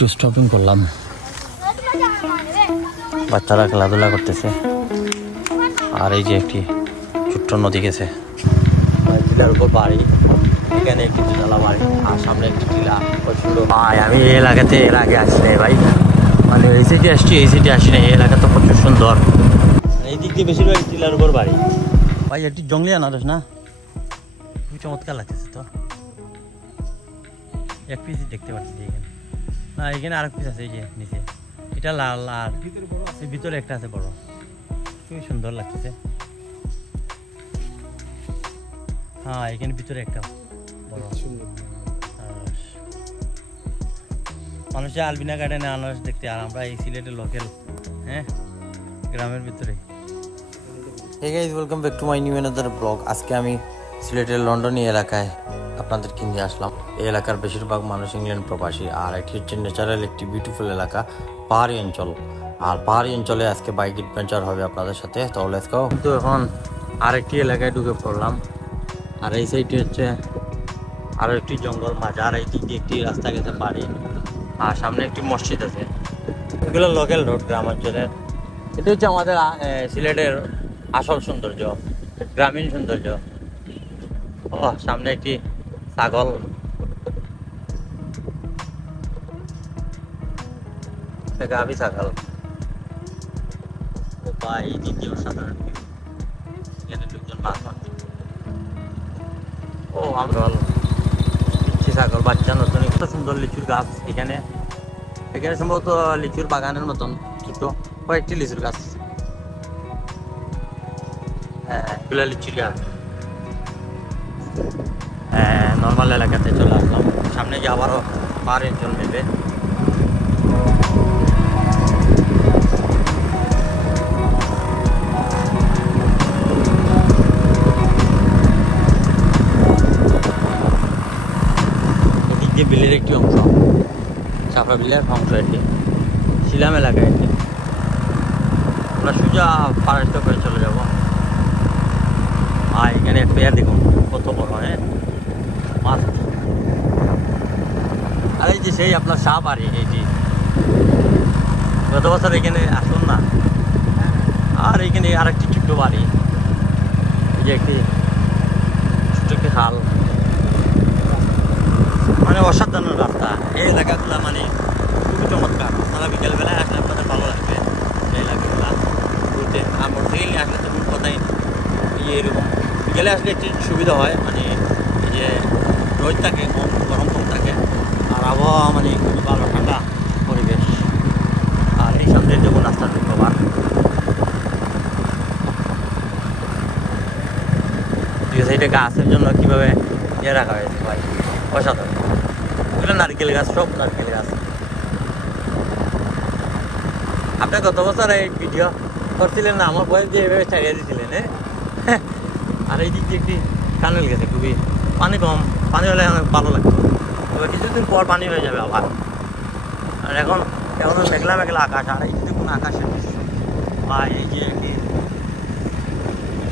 একটু স্টপিং করলাম, বাচ্চারা খেলাধুলা করতেছে। আর এই যে একটি ছোট্ট নদী গেছে, টিলার উপর বাড়ি, এখানে একটি দুতলা বাড়ি আর সামনে একটি টিলা। সুন্দর ভাই, আমি এই এলাকাতে এর আগে আসি নাই ভাই, মানে এই সিটি আসছি, এই সিটি আসি নাই। এই এলাকা তো প্রচুর সুন্দর, এই দিক দিয়ে বেশিরভাগ টিলার উপর বাড়ি। ভাই একটি জঙ্গলি আনারস না, খুবই চমৎকার লাগতেছে তো। এক পিস দেখতে পাচ্ছি এখানে, না এখানে আরেক পিস আছে এই যে নিচে, এটা লাল আর ভিতরে একটা আছে বড়, খুবই সুন্দর লাগতেছে। হ্যাঁ এখানে ভিতরে একটা বড় সুন্দর আনারস। মানুষের আলবিনা গার্ডেনে আনারস দেখতে, আর আমরা এই সিলেটের লোকাল, হ্যাঁ গ্রামের ভিতরে। Hey guys, welcome back to my new another vlog. আজকে আমি সিলেটের লন্ডনী এলাকায় আপনাদেরকে নিয়ে আসলাম। এই এলাকার বেশিরভাগ মানুষ ইংল্যান্ড প্রবাসী, আর এটি হচ্ছে ন্যাচারাল একটি বিউটিফুল এলাকা, পাহাড়ি অঞ্চল। আর পাহাড়ি অঞ্চলে আজকে বাইক অ্যাডভেঞ্চার হবে আপনাদের সাথে, তো লেটস গো। তো এখন আরেকটি এলাকায় ঢুকে পড়লাম, আর এই সাইডে হচ্ছে আরো একটি জঙ্গল মাঝার, এই দিক দিয়ে একটি রাস্তা গেছে বাড়ি, আর সামনে একটি মসজিদ আছে। এগুলো লোকাল রোড গ্রামাঞ্চলের। এটা হচ্ছে আমাদের সিলেটের আসল সৌন্দর্য, গ্রামীণ সৌন্দর্য। ও সামনে একটি ছাগল, গাভী ছাগল। বা এই দ্বিতীয় সাধারণ এখানে লোকজন মাছ মারছে। ও আমরা ছাগল বাচ্চা নতুন, কত সুন্দর লিচুর গাছ এখানে। এখানে সম্ভবত লিচুর বাগানের মতন ছোট কয়েকটি লিচুর গাছ, এগুলো লিচুর গাছ। নর্মাল এলাকাতে চলে আসলাম, সামনে গিয়ে আবারও পাহাড়ি অঞ্চল নেবে। এদিক দিয়ে বিলের একটি অংশ, চাপড়া বিলের অংশ, এটি শিলাম এলাকায়। এটি আমরা সোজা পাহাড়টা করে চলে যাব। আর এখানে একটা পেয়ার দেখুন কত বড়, হ্যাঁ মাছ। আর এই যে সেই আপনার সাপ, আর এইটি গত বছর এখানে আসুন না। আর এখানে আরেকটি ছোট্ট বাড়ি, এই যে একটি ছোট্ট একটি খাল, মানে অসাধারণ রাস্তা। এই এলাকাগুলো মানে খুবই চমৎকার। আপনারা বিকেলবেলায় আসলে আপনাদের ভালো লাগবে এই এলাকাগুলো ঘুরতে। আর মোটরসাইকেল আসলে তো কোনো কথাই নেই। এই যে এরকম বিকেলে আসলে একটি সুবিধা হয়, মানে এই যে রোদ থাকে কম, গরম কম থাকে, আর আবহাওয়া মানে খুবই ভালো ঠান্ডা পরিবেশ। আর এই সামনে দেখুন রাস্তার ব্যবহার, ঠিক আছে। এটা গাছের জন্য কীভাবে ইয়ে রাখা হয়েছে ভাই, অসাধারণ। এগুলো নারকেল গাছ, সব নারকেল গাছ। আপনি গত বছর এই ভিডিও করছিলেন না, আমার বয়স দিয়ে এভাবে ছাড়িয়ে দিয়েছিলেন। হ্যাঁ, আর এই দিক দিয়ে একটি কানেল গেছে, খুবই পানি কম, পানি হলে অনেক ভালো লাগতো। তবে কিছুদিন পর পানি হয়ে যাবে আবার। আর এখন মেঘলা মেঘলা আকাশ, আর এই দেখুন আকাশের দৃশ্য, বা এই যে একটি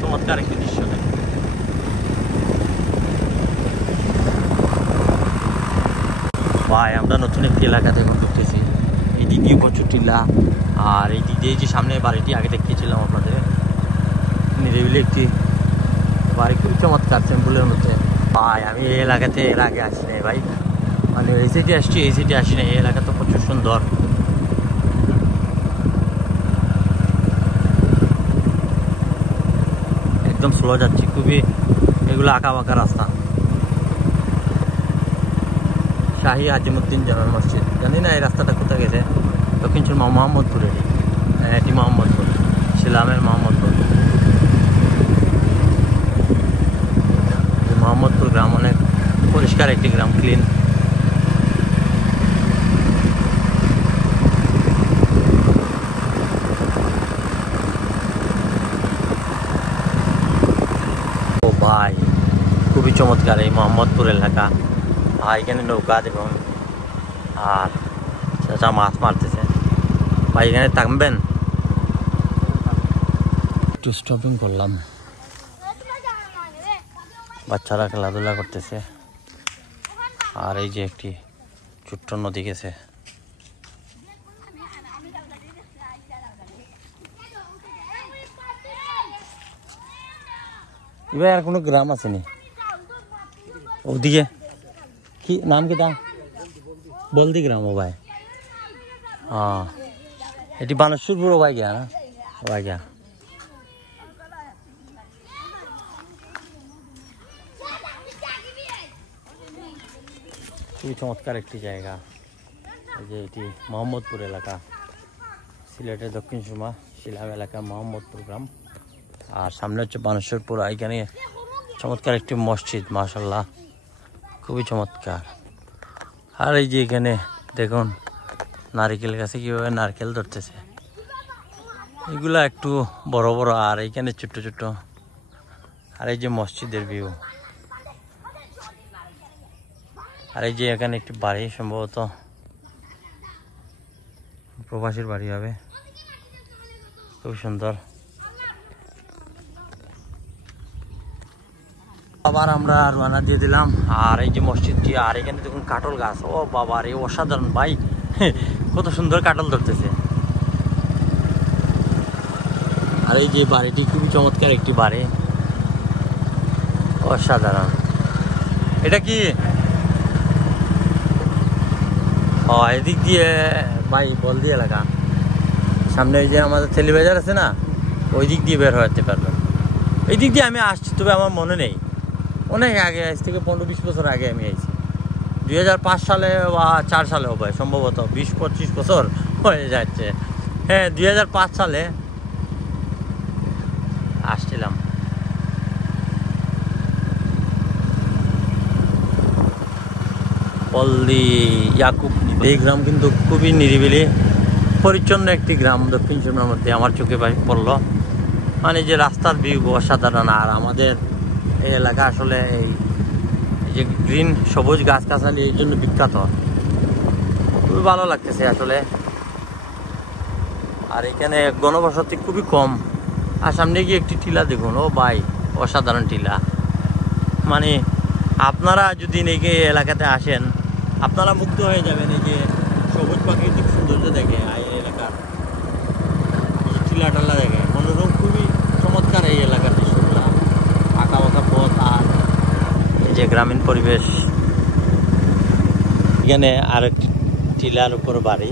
চমৎকার একটি দৃশ্য। ভাই আমরা নতুন একটি এলাকাতে এখন ঢুকতেছি। এই দিক দিয়ে প্রচুর টিলা, আর এই দিক দিয়ে যে সামনে বাড়িটি আগে দেখিয়েছিলাম আপনাদের, নিরিবিলি একটি বাড়ি, খুবই চমৎকার সিম্পলের মধ্যে। ভাই আমি এই এলাকাতে এর আগে আসি নাই ভাই, মানে এই সিটি আসছি, এই সিটি আসি নাই। এই এলাকা তো প্রচুর সুন্দর। একদম স্লো যাচ্ছি, খুবই এগুলো আঁকা বাঁকা রাস্তা। শাহী আজিমুদ্দিন জানার মসজিদ, জানি না এই রাস্তাটা কোথায় গেছে। দক্ষিণ মোহাম্মদপুরের, এটি মোহাম্মদপুর, শিলামের মোহাম্মদপুর। মোহাম্মদপুর গ্রাম অনেক পরিষ্কার একটি গ্রাম, ক্লিন। ও ভাই খুবই চমৎকার এই মোহাম্মদপুর এলাকা। আর এখানে নৌকা দেখুন, আর চাচা মাছ মারতেছে। ভাই এখানে থাকবেন, একটু স্টপিং করলাম, বাচ্চারা খেলাধুলা করতেছে। আর এই যে একটি ছোট্ট নদী গেছে, এবার আর কোনো গ্রাম আসেনি ওদিকে? কি নাম কি দাম? বলদি গ্রাম ও ভাই। হ্যাঁ এটি বানেশ্বরপুর ও ভাই গিয়া না? ও ভাই গিয়া খুবই চমৎকার একটি জায়গা। এই যে এটি মোহাম্মদপুর এলাকা, সিলেটের দক্ষিণ সুরমা শিলাম এলাকা মোহাম্মদপুর গ্রাম। আর সামনে হচ্ছে বানেশ্বরপুর। এখানে চমৎকার একটি মসজিদ, মাশাআল্লাহ খুবই চমৎকার। আর এই যে এখানে দেখুন নারকেল গাছে কীভাবে নারকেল ধরতেছে, এগুলা একটু বড় বড় আর এইখানে ছোট্ট ছোট্ট। আর এই যে মসজিদের ভিউ। আর এই যে এখানে একটি বাড়ি, সম্ভবত প্রবাসীর বাড়ি হবে, খুব সুন্দর। আবার আমরা রওনা দিয়ে দিলাম। আর এই যে মসজিদটি, আর এখানে দেখুন কাটল গাছ, ও বাবা রে অসাধারণ ভাই, কত সুন্দর কাটল ধরতেছে। আর এই যে বাড়িটি খুবই চমৎকার একটি বাড়ি, অসাধারণ। এটা কি এদিক দিয়ে ভাই বলদি এলাকা, সামনে ওই যে আমাদের তেলি বাজার আছে না, ওই দিক দিয়ে বের হতে পারবেন। এই দিক দিয়ে আমি আসছি, তবে আমার মনে নেই, অনেক আগে, আজ থেকে 15-20 বছর আগে আমি আইছি। 2005 সালে বা 4 সালে হবে সম্ভবত, 20-25 বছর হয়ে যাচ্ছে। হ্যাঁ 2005 সালে আসছিলাম। পল্লী ইয়াকুব, এই গ্রাম কিন্তু খুবই নিরিবিলি পরিচ্ছন্ন একটি গ্রাম দক্ষিণ সুরমার মধ্যে আমার চোখে পড়লো। মানে যে রাস্তার ভিউ অসাধারণ। আর আমাদের এই এলাকা আসলে এই যে গ্রিন সবুজ গাছগাছালি এই জন্য বিখ্যাত, খুবই ভালো লাগতেছে আসলে। আর এখানে গণবসতি খুবই কম। আর সামনে গিয়ে একটি টিলা দেখুন, ও ভাই অসাধারণ টিলা। মানে আপনারা যদি নাকি এলাকাতে আসেন, আপনারা মুগ্ধ হয়ে যাবেন এই যে সবুজ প্রাকৃতিক সৌন্দর্য দেখে। এই এলাকার টিলা টালা দেখে মনোরম, খুবই চমৎকার এই এলাকার দৃশ্যগুলো, আঁকা বাঁকা পথ আর এই যে গ্রামীণ পরিবেশ। এখানে আর একটি টিলার উপর বাড়ি,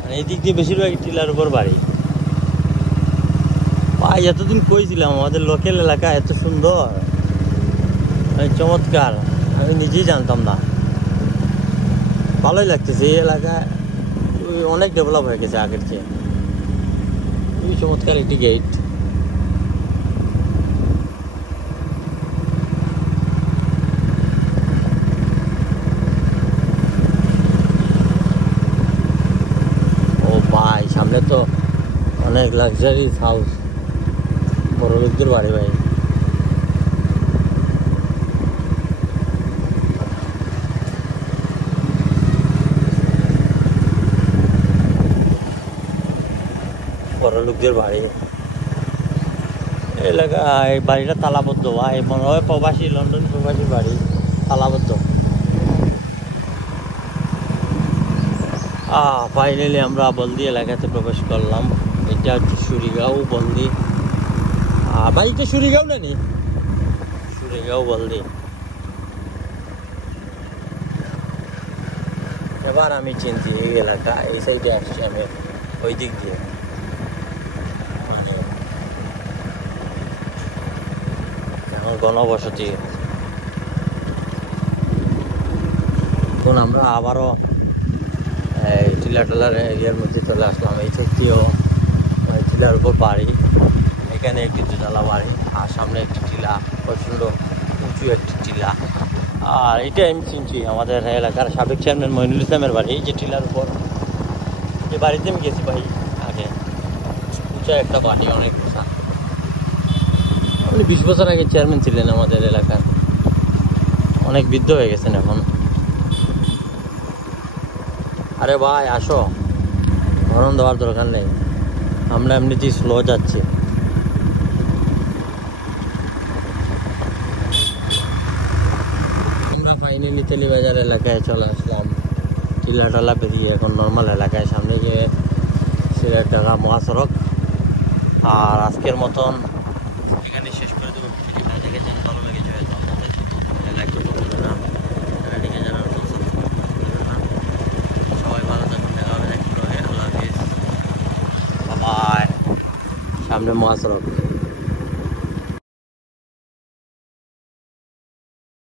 মানে এই দিক দিয়ে বেশিরভাগ টিলার উপর বাড়ি। ভাই এতদিন কইছিলাম আমাদের লোকাল এলাকা এত সুন্দর, চমৎকার, আমি নিজেই জানতাম না। ভালোই লাগতেছে, এই এলাকায় অনেক ডেভেলপ হয়ে গেছে আগের চেয়ে। খুবই চমৎকার একটি গেট। ও ভাই সামনে তো অনেক লাক্সারিয়াস হাউস, বড় লোকদের বাড়ি ভাই। বড় লোকদের বাড়ি এলাকা। এই বাড়িটা তালাবদ্ধ ভাই, মনে হয় প্রবাসী, লন্ডন প্রবাসী বাড়ি, তালাবদ্ধ। ফাইনালি আমরা বলদি এলাকাতে প্রবেশ করলাম। এটা হচ্ছে সুরিগাঁও বলদি। ভাই এটা সুরিগাঁও নানি? সুরিগাঁও বলদি। এবার আমি চিনছি এই এলাকা, এই সাইডে আসছি আমি ওই দিক দিয়ে। এখন গণবসতি। এখন আমরা আবারও টিলা টেলার এরিয়ার মধ্যে চলে আসলাম। এই থেকেও টিলার উপর বাড়ি, এখানে একটি দুতলা বাড়ি, আর সামনে একটি টিলা, প্রচণ্ড উঁচু একটি টিলা। আর এটা আমি চিনছি, আমাদের এলাকার সাবেক চেয়ারম্যান মইনুল ইসলামের বাড়ি। এই যে টিলার উপর যে বাড়িতে আমি গেছি ভাই আগে, উঁচা একটা বাড়ি, অনেক উঁচা। উনি 20 বছর আগে চেয়ারম্যান ছিলেন আমাদের এলাকার, অনেক বৃদ্ধ হয়ে গেছেন এখন। আরে ভাই আসো, হরন দেওয়ার দরকার নেই, আমরা এমনিতেই স্লো যাচ্ছি। আমরা ফাইনালি তেলিবাজার এলাকায় চলে আসলাম, টিলা টালা পেরিয়ে এখন নর্মাল এলাকায়, সামনে যে সিলেট ঢাকা মহাসড়ক। আর আজকের মতন এখানে শেষ করে দেবো। সামনে মহাসড়ক।